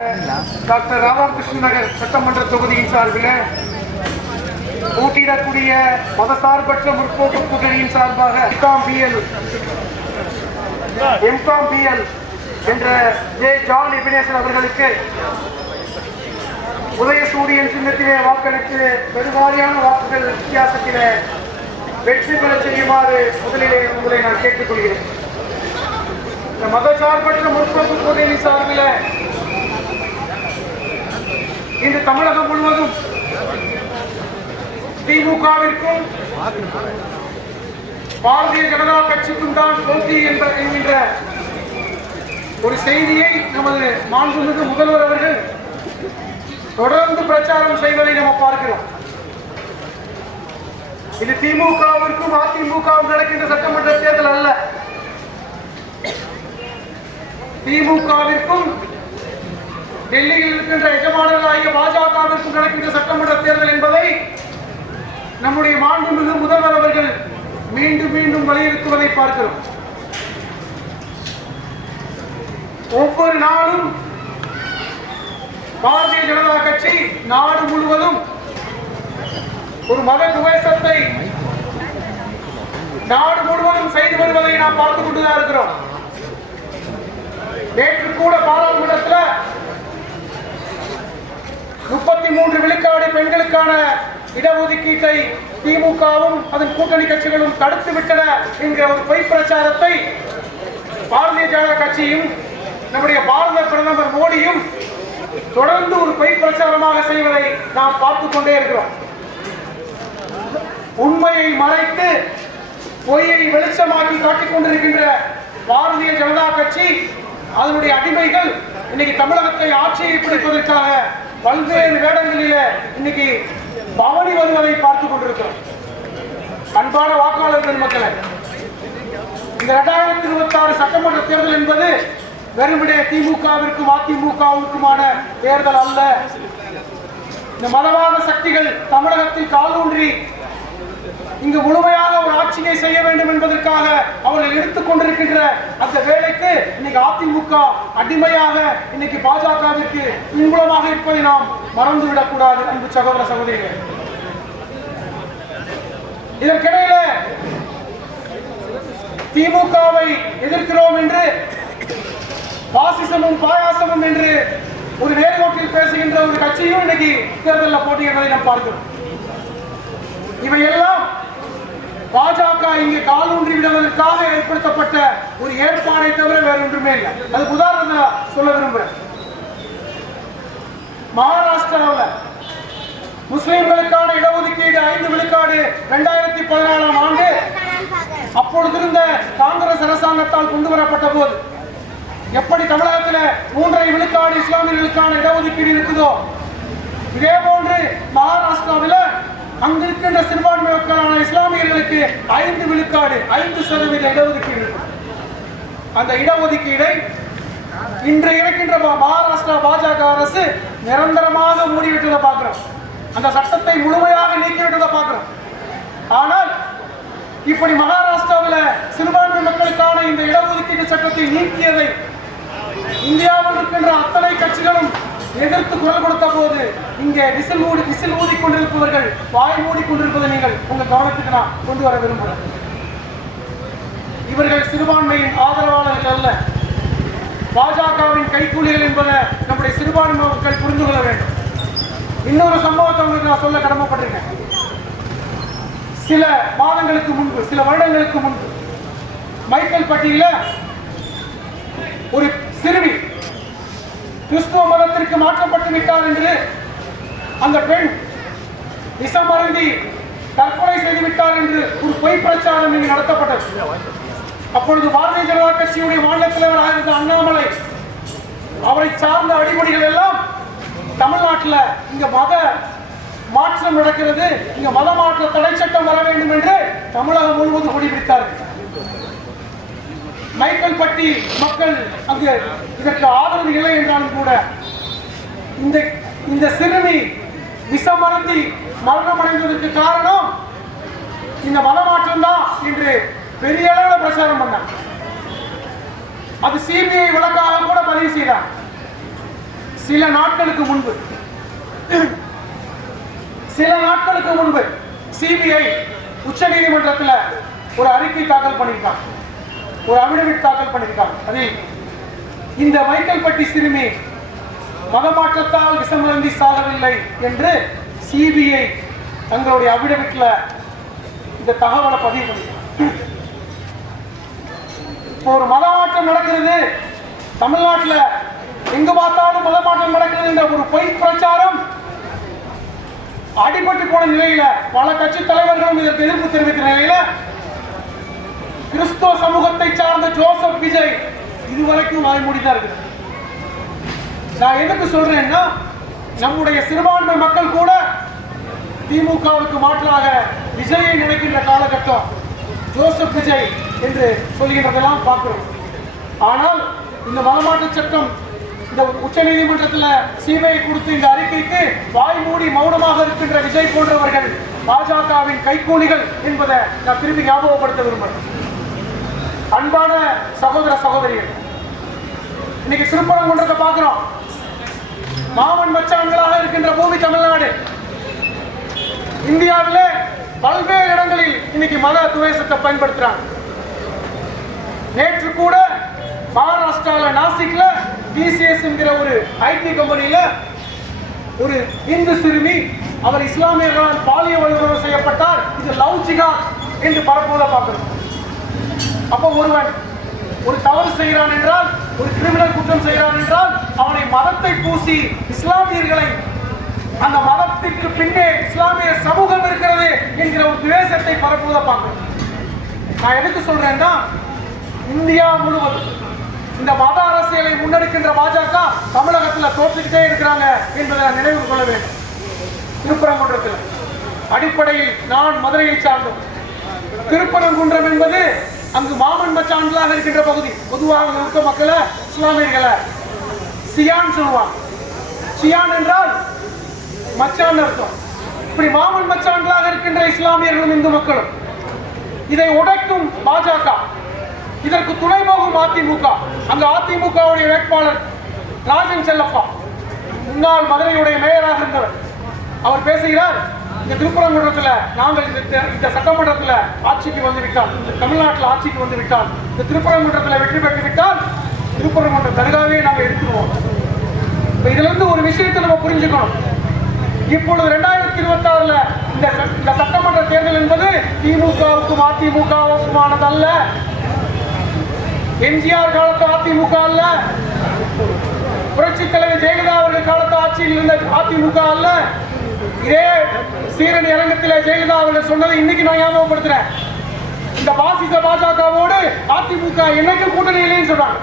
Doctor Ramakrishna நகர் சட்டமன்ற தொகுதியின் சார்பில் போட்டியிடக்கூடிய மதசார்பற்ற முற்போக்கு கூட்டணியின் சார்பாக எம்காம் பிஎல் என்ற ஜே ஜான் எபினேசன் அவர்களுக்கு உதயசூரியன் சின்னத்திலே வாக்களித்து பெருவாரியான வாக்குகள் வித்தியாசத்திலே வெற்றி பெற செய்யுமாறு முதலிலே உங்களை நான் கேட்டுக்கொள்கிறேன். இந்த மதசார்பற்ற முற்போக்கு கூட்டணி சார்பில் இன்று தமிழகம் முழுவதும் திமுகவிற்கும் பாரதிய ஜனதா கட்சிக்கும் தான் போட்டி என்கின்ற ஒரு செய்தியை நமது மாண்புமிகு முதல்வர் அவர்கள் தொடர்ந்து பிரச்சாரம் செய்வதை நாம் பார்க்கிறோம். இது திமுகவிற்கும் அதிமுகவும் நடக்கின்ற சட்டமன்ற தேர்தல் அல்ல. திமுகவிற்கும் டெல்லியில் இருக்கின்ற எஜமானர்களாகிய பாஜகவிற்கும் நடக்கின்ற சட்டமன்ற தேர்தல் என்பதை நம்முடைய மாண்புமிகு முதல்வர் அவர்கள் மீண்டும் மீண்டும் வலியுறுத்துவதை பார்க்கிறோம். ஒவ்வொரு நாளும் பாரதிய ஜனதா கட்சி நாடு முழுவதும் ஒரு மத துவேஷத்தை நாடு முழுவதும் செய்து வருவதை நாம் பார்த்துக் கொண்டுதான் இருக்கிறோம். நேற்று கூட பாராளுமன்றத்தில் 33 விழுக்காடு பெண்களுக்கான இடஒதுக்கீட்டை திமுகவும் அதன் கூட்டணி கட்சிகளும் தடுத்து விட்டன என்கிற ஒரு பொய் பிரச்சாரத்தை பாரதிய ஜனதா கட்சியும் நம்முடைய பாரத பிரதமர் மோடியும் தொடர்ந்து ஒரு பொய் பிரச்சாரமாக செய்வதை நாம் பார்த்துக் கொண்டே இருக்கிறோம். உண்மையை மறைத்து பொய்யை வெளிச்சமாக்கி காட்டிக் கொண்டிருக்கின்ற பாரதிய ஜனதா கட்சி அதனுடைய அடிமைகள் இன்னைக்கு தமிழகத்தை ஆட்சியை பிடிப்பதற்காக பல்வேறு வேடங்களிலே இன்னைக்கு பவனி வருவதை பார்த்துக் கொண்டிருக்கிறோம். அன்பான வாக்காளர்கள் மக்களே, இந்த 2026 சட்டமன்ற தேர்தல் என்பது வெறுமனே திமுகவிற்கும் அதிமுகவிற்குமான தேர்தல் அல்ல. இந்த மதவாத சக்திகள் தமிழகத்தில் காலூன்றி இங்கு முழுமையாக ஒரு ஆட்சியை செய்ய வேண்டும் என்பதற்காக அவர்கள் எடுத்துக் கொண்டிருக்கின்ற அந்த வேலைக்கு இன்னைக்கு அதிமுக அடிமையாக இன்னைக்கு பாஜகவிற்கு பின்புலமாக இருப்பதை நாம் மறந்துவிடக் கூடாது. அன்பு சகோதர சகோதரிகளே, இதற்கிடையில திமுகவை எதிர்க்கிறோம் என்று பாசிசமும் பாயாசமும் என்று ஒரு நேர்கோட்டில் பேசுகின்ற ஒரு கட்சியும் இன்னைக்கு தேர்தலில் போட்டியிடுவதை நாம் பார்க்கிறோம். இவையெல்லாம் பாஜக இங்கு காலூன்றி விடுவதற்காக ஏற்படுத்தப்பட்ட ஒரு ஏற்பாடை தவிர வேறு ஒன்றுமே இல்லை. அதுக்கு உதாரணம் சொல்ல விரும்புகிறேன். மகாராஷ்டிராவில் முஸ்லிம்களுக்கான இடஒதுக்கீடு 5 விழுக்காடு 2014ஆம் ஆண்டு அப்பொழுது இருந்த காங்கிரஸ் அரசாங்கத்தால் கொண்டு வரப்பட்ட போது எப்படி தமிழகத்தில் 3.5 விழுக்காடு இஸ்லாமியர்களுக்கான இடஒதுக்கீடு இருக்குதோ இதே போன்று மகாராஷ்டிராவில் அங்கிருக்கின்ற சிறுபான்மை மக்களான இஸ்லாமியர்களுக்கு 5 விழுக்காடு 5% இடஒதுக்கீடு. அந்த இடஒதுக்கீடை இன்று இருக்கின்ற மகாராஷ்டிரா பாஜக அரசு நிரந்தரமாக மூடிவிட்டதை பார்க்கிறோம். அந்த சட்டத்தை முழுமையாக நீக்கிவிட்டதை பார்க்கிறோம். ஆனால் இப்படி மகாராஷ்டிராவில் சிறுபான்மை மக்களுக்கான இந்த இடஒதுக்கீடு சட்டத்தை நீக்கியதை இந்தியாவில் இருக்கின்ற அத்தனை கட்சிகளும் எதிர்த்து குரல் கொடுத்த போது இங்கே விசில் ஊதி கொண்டிருப்பவர்கள் வாய் மூடி கொண்டிருப்பதை நீங்கள் உங்கள் கவனத்துக்கு நான் கொண்டு வர விரும்புகிறேன். இவர்கள் சிறுபான்மையின் ஆதரவாளர்கள் அல்ல, பாஜகவின் கைக்கூலிகள் என்பதை நம்முடைய சிறுபான்மை மக்கள் புரிந்து கொள்ள வேண்டும். இன்னொரு சம்பவத்தை உங்களுக்கு நான் சொல்ல கடமைப்பட்டிருக்கேன். சில மாதங்களுக்கு முன்பு, சில வருடங்களுக்கு முன்பு மைக்கேல் பட்டியில் ஒரு சிறுமி கிறிஸ்துவ மதத்திற்கு மாற்றப்பட்டு விட்டார் என்று அந்த பெண் விஷம் அருந்தி தற்கொலை செய்து விட்டார் என்று ஒரு பொய் பிரச்சாரம் இங்கு நடத்தப்பட்டது. அப்பொழுது பாரதிய ஜனதா கட்சியுடைய மாநில தலைவராக இருந்த அண்ணாமலை அவரை சார்ந்த அடிப்படைகள் எல்லாம் தமிழ்நாட்டில் இங்க மத மாற்றம் நடக்கிறது, இங்க மத மாற்ற தடை சட்டம் வர வேண்டும் என்று தமிழகம் முழுவதும் கொடிபிடித்தார்கள். மைக்கேல் பட்டி மக்கள் அங்கு இதற்கு ஆதரவு இல்லை என்றாலும் கூட இந்த சிறுமி விஷம் அருந்தி மரணம் அடைந்ததற்கு காரணம் இந்த மதமாற்றம் தான் என்று பெரிய அளவில் பிரச்சாரம் பண்ணார். அது சிபிஐ வழக்காக கூட பதிவு செய்தார். சில நாட்களுக்கு முன்பு சிபிஐ உச்ச நீதிமன்றத்தில் ஒரு அறிக்கை தாக்கல் பண்ணியிருக்காங்க, ஒரு அபிடவிட் தாக்கல் பண்ணியிருக்காங்க. அதில் இந்த மைக்கேல்பட்டி சிறுமி மதமாற்றத்தால் விஷமருந்தி சாகவில்லை என்று சிபிஐ தங்களுடைய அபிடவிட்ல இந்த தகவலை பதிவு பண்ணியிருக்காங்க. இப்போ ஒரு மதமாற்றம் நடக்கிறது தமிழ்நாட்டில், எங்கு பார்த்தாலும் மதமாற்றம் நடக்கிறது என்ற ஒரு பொய் பிரச்சாரம் அடிபட்டு போன நிலையில பல கட்சி தலைவர்களும் இதற்கு எதிர்ப்பு தெரிவித்த நிலையில கிறிஸ்துவ சமூகத்தை சார்ந்த ஜோசப் விஜய் இதுவரைக்கும் வாய்மூடிதான் இருக்கு. நான் எதுக்கு சொல்றேன்னா, நம்முடைய சிறுபான்மை மக்கள் கூட திமுகவுக்கு மாற்றாக விஜயை நினைக்கின்ற காலகட்டம் ஜோசப் விஜய் என்று சொல்கின்றதெல்லாம் பார்க்கிறோம். ஆனால் இந்த மதமாற்ற சட்டம் இந்த உச்ச நீதிமன்றத்தில் சிபிஐ கொடுத்து இந்த அறிக்கைக்கு வாய் மூடி மௌனமாக இருக்கின்ற விஜய் போன்றவர்கள் பாஜகவின் கைக்கூலிகள் என்பதை நான் திரும்பி ஞாபகப்படுத்த விரும்புகிறேன். அன்பான சகோதர சகோதரிகள், இன்னைக்கு திருப்பரங்குன்றத்தை பார்க்கிறோம். மாமன் மச்சான்களாக இருக்கின்ற பூமி தமிழ்நாடு. இந்தியாவிலே பல்வேறு இடங்களில் இன்னைக்கு மத துவேஷத்தை பயன்படுத்துறாங்க. நேற்று கூட மகாராஷ்டிரால நாசிக்ல டிசிஎஸ் என்கிற ஒரு ஐடி கம்பெனியில ஒரு இந்து சிறுமி அவர் இஸ்லாமியர்களால் பாலியல் வல்லுறவு செய்யப்பட்டார், இது லவ் ஜிகாத் என்று பரப்புவதை பார்க்கிறோம். அப்போ ஒருவன் ஒரு தவறு செய்கிறான் என்றால், ஒரு கிரிமினல் குற்றம் செய்கிறான் என்றால் அவனை மதத்தை பூசி இஸ்லாமியர்களை, அந்த மதத்திற்கு பின்னே இஸ்லாமிய சமூகம் இருக்கிறது என்கிற ஒரு துவேஷத்தை பரப்புவதை பார்க்கிறோம். நான் எதுக்கு சொல்றேன்னா, இந்தியா முழுவதும் இந்த மத அரசியலை முன்னெடுக்கின்ற பாஜக தமிழகத்தில் தோற்றுக்கிட்டே இருக்கிறாங்க என்பதை நினைவு கொள்ள வேண்டும். திருப்பரங்குன்றத்தில் அடிப்படையில் நான் மதுரையை சார்ந்தோம். திருப்பரங்குன்றம் என்பது அங்கு மாமன் மச்சான்களாக இருக்கின்ற பகுதி. பொதுவாக இருக்க மக்களை இஸ்லாமியர்களை சியான் சொல்லுவாங்க. சியான் என்றால் மச்சான் அர்த்தம். இப்படி மாமன் மச்சான்களாக இருக்கின்ற இஸ்லாமியர்களும் இந்து மக்களும் இதை உடைக்கும் பாஜக, இதற்கு துணை போகும் அதிமுக. அங்க அதிமுகவுடைய வேட்பாளர் ராஜன் செல்லப்பா, முன்னாள் மதுரையுடைய மேயராக இருந்தவர், அவர் பேசுகிறார், இந்த திருப்பரங்குன்றத்தில் நாங்கள் இந்த சட்டமன்றத்தில் ஆட்சிக்கு வந்து விட்டால், இந்த தமிழ்நாட்டில் ஆட்சிக்கு வந்து விட்டால், இந்த திருப்பரங்குன்றத்தில் வெற்றி பெற்று விட்டால் திருப்பரங்குன்ற தர்காவே நாங்கள் எடுத்துருவோம். இப்போ இதுல இருந்து ஒரு விஷயத்தை நம்ம புரிஞ்சுக்கணும். இப்பொழுது 2026 இந்த சட்டமன்ற தேர்தல் என்பது திமுகவுக்கும் அதிமுகவுக்குமானதல்ல. எம்ஜிஆர் காலத்து அதிமுக அல்ல, புரட்சி தலைவர் ஜெயலலிதா அவர்கள் காலத்து ஆட்சியில் இருந்த அதிமுக அல்ல. இதே சீரணி அரங்கத்தில் ஜெயலலிதா அவர்கள் சொன்னதை இன்னைக்கு நான் ஞாபகப்படுத்துறேன். இந்த பாசிச பாஜகவோடு அதிமுக என்னைக்கும் கூட்டணி இல்லைன்னு சொல்றாங்க.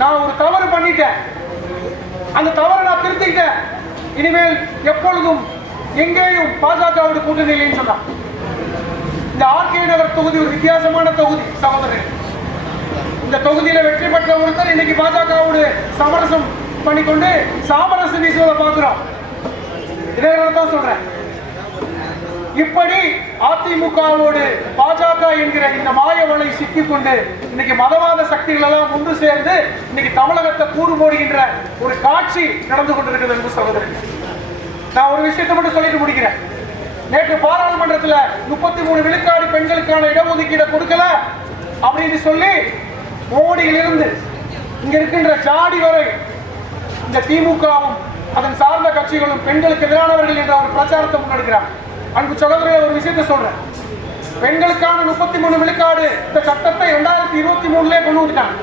நான் ஒரு தவறு பண்ணிட்டேன், அந்த தவறை நான் திருத்திக்கிட்டேன், இனிமேல் எப்பொழுதும் எங்கேயும் பாஜகவோடு கூட்டணி இல்லைன்னு சொன்னான். இந்த ஆர்கே நகர் தொகுதி ஒரு வித்தியாசமான தொகுதி சகோதரர். இந்த தொகுதியில வெற்றி பெற்ற ஒருத்தர் இன்னைக்கு பாஜகவோடு சமரசம் பண்ணிக்கொண்டு சாமரசம் வீசுவதை பார்க்கிறோம். இதனால்தான் சொல்றேன், இப்படி அதிமுகவோடு பாஜக என்கிற இந்த மாயவலை சிக்கிக்கொண்டு இன்னைக்கு மதவாத சக்திகள் எல்லாம் ஒன்று சேர்ந்து இன்னைக்கு தமிழகத்தை கூறு போடுகின்ற ஒரு காட்சி நடந்து கொண்டிருக்கிறது என்று சகோதரர். நான் ஒரு விஷயத்தை மட்டும் சொல்லிட்டு முடிக்கிறேன். நேற்று பாராளுமன்றத்தில் 33 விழுக்காடு பெண்களுக்கான இடஒதுக்கீடு கொடுக்கல அப்படின்னு சொல்லி மோடியிலிருந்து இங்க இருக்கின்ற ஜாடி வரை இந்த திமுகவும் அதன் சார்ந்த கட்சிகளும் பெண்களுக்கு எதிரானவர்கள் என்ற ஒரு பிரச்சாரத்தை முன்னெடுக்கிறாங்க. அன்பு சகோதரர், ஒரு விஷயத்தை சொல்றேன். பெண்களுக்கான 33 விழுக்காடு இந்த சட்டத்தை 2023 கொண்டு வந்துட்டாங்க.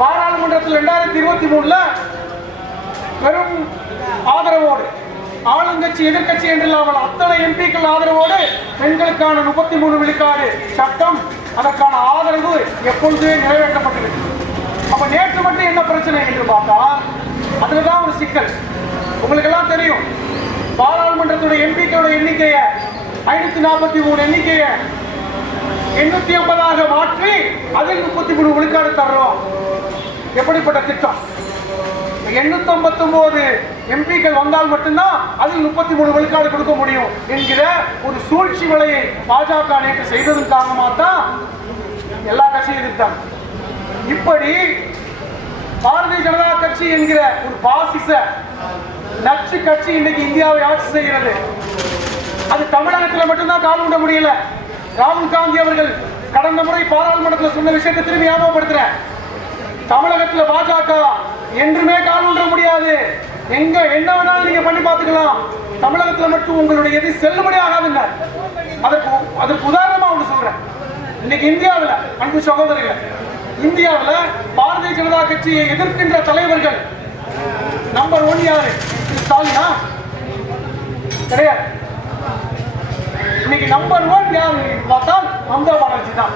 பாராளுமன்றத்தில் 2023 பெரும் ஆதரவோடு, ஆளுங்கட்சி எதிர்கட்சி என்றில்லாமல் அத்தனை எம்பிக்கள் ஆதரவோடு பெண்களுக்கான 33 விழுக்காடு சட்டம், அதற்கான ஆதரவு எப்பொழுதுமே நிறைவேற்றப்பட்டிருக்கு. அப்ப நேற்று மட்டும் என்ன பிரச்சனை என்று பார்த்தா அதுலதான் ஒரு சிக்கல். உங்களுக்கு எல்லாம் தெரியும், பாராளுமன்றத்துடைய எம்பிக்களோட எண்ணிக்கையை 543 எண்ணிக்கையை 850 மாற்றி அதில் 33 விழுக்காடு தர்றோம். எப்படிப்பட்ட திட்டம்! 859 எம்பிக்கள் வந்தால் மட்டும்தான் அதில் 33 விழுக்காடு கொடுக்க முடியும் என்கிற ஒரு சூழ்ச்சி வலையை பாஜக நேற்று செய்ததன் காரணமாக தான் எல்லா கட்சியும் எதிர்த்தாங்க. இப்படி பாரதிய ஜனதா கட்சி என்கிற ஒரு பாசிச நச்சு கட்சி இன்னைக்கு இந்தியாவை ஆட்சி செய்கிறது. அது தமிழகத்தில் மட்டும்தான் கால் ஊன்ற முடியல. ராகுல் காந்தி அவர்கள் கடந்த முறை பாராளுமன்றத்தில் சொன்ன விஷயத்தை திரும்பி ஞாபகப்படுத்துறேன். தமிழகத்தில் பாஜக என்றுமே கால் ஊன்ற முடியாது. எங்க என்ன வேணாலும் நீங்க பண்ணி பார்த்துக்கலாம். தமிழகத்தில் மட்டும் உங்களுடைய எது செல்லுபடி ஆகாதுங்க. அதற்கு உதாரணமா ஒன்று சொல்றேன். இன்னைக்கு இந்தியாவில் அன்பு சகோதரிகள், இந்தியாவில் பாரதிய ஜனதா கட்சியை எதிர்க்கின்ற தலைவர்கள் நம்பர் 1 யாரு? ஸ்டாலினா? கிடையாது. இன்னைக்கு நம்பர் 1 யார் பார்த்தால் மம்தா பானர்ஜி தான்.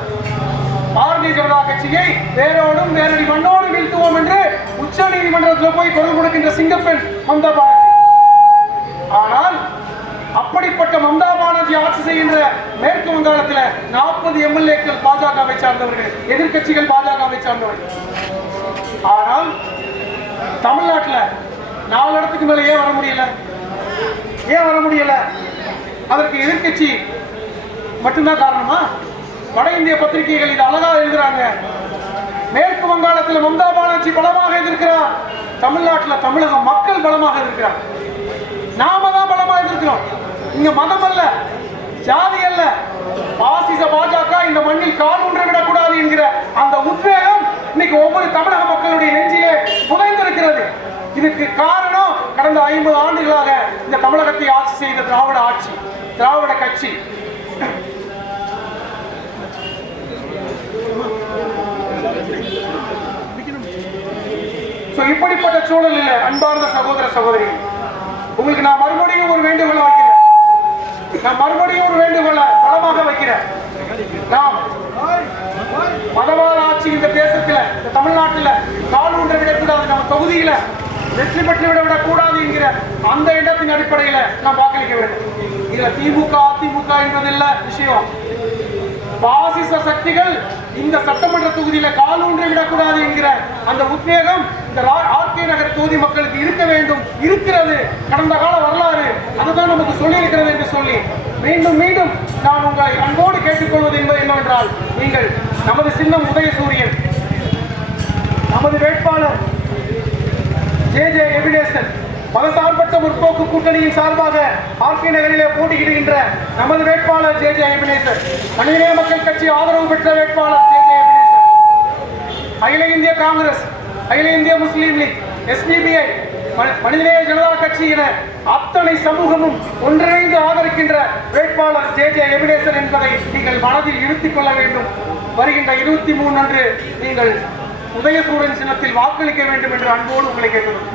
பாரதிய ஜனதா கட்சியை வேரோடும் வேரடி மண்ணோடு வீழ்த்துவோம் என்று உச்ச நீதிமன்றத்தில் போய் குரல் கொடுக்கின்ற சிங்கப்பெண் மம்தா பானர்ஜி. ஆனால் அப்படிப்பட்ட மம்தா பானர்ஜி ஆட்சி செய்கின்ற மேற்கு வங்காளத்தில் 40 எம்எல்ஏக்கள் பாஜகவை சார்ந்தவர்கள், எதிர்கட்சிகள் பாஜகவை சார்ந்தவர்கள். ஆனால் தமிழ்நாட்டில் 4 இடத்துக்கு மேலே ஏன் வர முடியல? ஏன் வர முடியல? அதற்கு எதிர்கட்சி மட்டும்தான் காரணமா? வட இந்திய பத்திரிகைகள் இது அழகா எழுதுறாங்க. மேற்கு வங்காளத்தில் மம்தா பானர்ஜி பலமாக எதிர்க்கிறார், தமிழ்நாட்டில் தமிழக மக்கள் பலமாக எதிர்க்கிறார். நாம தான் பலமாக எதிர்க்கிறோம். இங்க மதம் அல்ல, ஜாதி அல்ல, பாசிச பாஜக இந்த மண்ணில் கால் ஊன்ற விடக்கூடாது என்கிற அந்த உத்வேகம் இன்னைக்கு ஒவ்வொரு தமிழக மக்களுடைய நெஞ்சிலே புதைந்திருக்கிறது. இதுக்கு காரணம் கடந்த 50 ஆண்டுகளாக இந்த தமிழகத்தை ஆட்சி செய்த திராவிட ஆட்சி, திராவிட கட்சி. இப்படிப்பட்ட சூழலில் அன்பார்ந்த சகோதர சகோதரி, உங்களுக்கு நான் மறுபடியும் ஒரு வேண்டுகோளை வைக்கிறேன். பலமாக வைக்கிறேன். நாம் மதவாத ஆட்சி இந்த தேசத்தில், இந்த தமிழ்நாட்டில் கால் ஊன்ற விடக்கூடாது, நம்ம தொகுதியில வெற்றி பெற்று விடக்கூடாது என்கிற அந்த எண்ணத்தின் அடிப்படையில் நாம் வாக்களிக்க வேண்டும். இதுல திமுக அதிமுக என்பதில்ல விஷயம். பாசிச சக்திகள் இந்த சட்டமன்ற தொகுதியில கால் ஊன்றி விடக்கூடாது என்கிற அந்த உத்வேகம் இந்த ஆர்கே நகர் தொகுதி மக்களுக்கு இருக்க வேண்டும், இருக்கிறது. கடந்த கால வரலாறு அதுதான் நமக்கு சொல்லி இருக்கிறது என்று சொல்லி மீண்டும் மீண்டும் நான் உங்களை அன்போடு கேட்டுக்கொள்வது என்பது என்னவென்றால், நீங்கள் நமது சின்னம் உதயசூரியன், நமது வேட்பாளர் JJ எபினேசன், மதசார்பற்ற முற்போக்கு கூட்டணியின் சார்பாக ஆர்கே நகரிலே போட்டியிடுகின்ற நமது வேட்பாளர் JJ எபினேசன், மனிதநேய மக்கள் கட்சி ஆதரவு பெற்ற வேட்பாளர் JJ எபினேசன், அகில இந்திய காங்கிரஸ், அகில இந்திய முஸ்லீம் லீக், SDPI, மனிதநேய ஜனதா கட்சி என அத்தனை சமூகமும் ஒன்றிணைந்து ஆதரிக்கின்ற வேட்பாளர் JJ எபினேசன் என்பதை நீங்கள் மனதில் இருத்திக் கொள்ள வேண்டும். வருகின்ற 23 அன்று நீங்கள் உதயசூரியன் சின்னத்தில் வாக்களிக்க வேண்டும் என்று அன்போடு உங்களை கேட்கிறோம்.